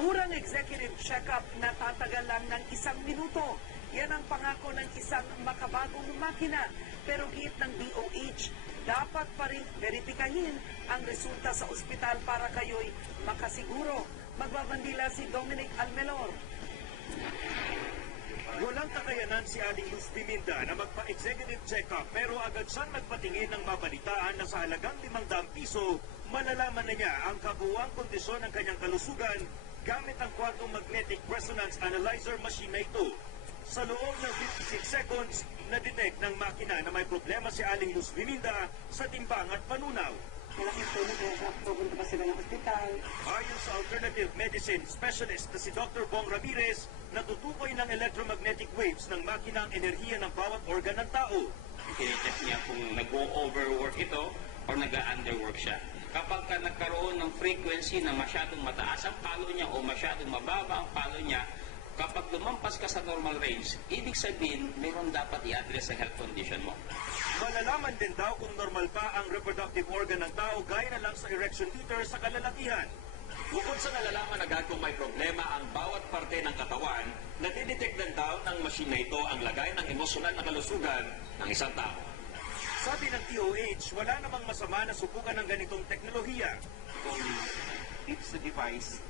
Murang executive check-up na tatagal lang ng 1 minuto. Yan ang pangako ng isang makabagong makina. Pero giit ng DOH, dapat pa rin veripikahin ang resulta sa ospital para kayo'y makasiguro. Magbabandila si Dominic Almelor. Walang kakayanan si Aling Luz Biminda na magpa-executive check-up pero agad siyang nagpatingin ng mabalitaan na sa halagang 500 piso, malalaman na niya ang kabuuang kondisyon ng kanyang kalusugan gamit ang kwartong magnetic resonance analyzer machine na ito. Sa loob ng 56 seconds, na-detect ng makina na may problema si Aling Luz Biminda sa timbang at panunaw. Malaking tulong kaya pupunta pa sila ng ospital. Ayon sa alternative medicine specialist na si Dr. Bong Ramirez, natutukoy ng electromagnetic waves ng makina ang enerhiya ng bawat organ ng tao. Kine-check niya kung nag-overwork ito o nag-underwork siya. Kapag ka nagkaroon ng frequency na masyadong mataas ang palo niya o masyadong mababa ang palo niya, kapag lumampas ka sa normal range, ibig sabihin, mayroon dapat i-address sa health condition mo. Malalaman din daw kung normal pa ang reproductive organ ng tao gaya na lang sa erection meter sa kalalakihan. Bukod sa nalalaman agad kung may problema ang bawat parte ng katawan, nadidetect din daw ng machine na ito ang lagay ng emosyonal na kalusugan ng isang tao. Sabi ng DOH, wala namang masama na subukan ng ganitong teknolohiya. Kung dito sa device,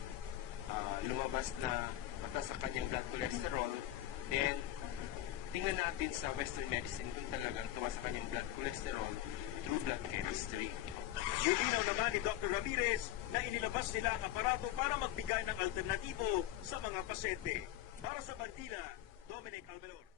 lumabas na mataas sa kanyang blood cholesterol, then tingnan natin sa Western medicine kung talagang tumaas sa kanyang blood cholesterol through blood chemistry. Linaw naman ni Dr. Ramirez na inilabas nila ang aparato para magbigay ng alternatibo sa mga pasyente. Para sa Bandila, Dominic Almelor.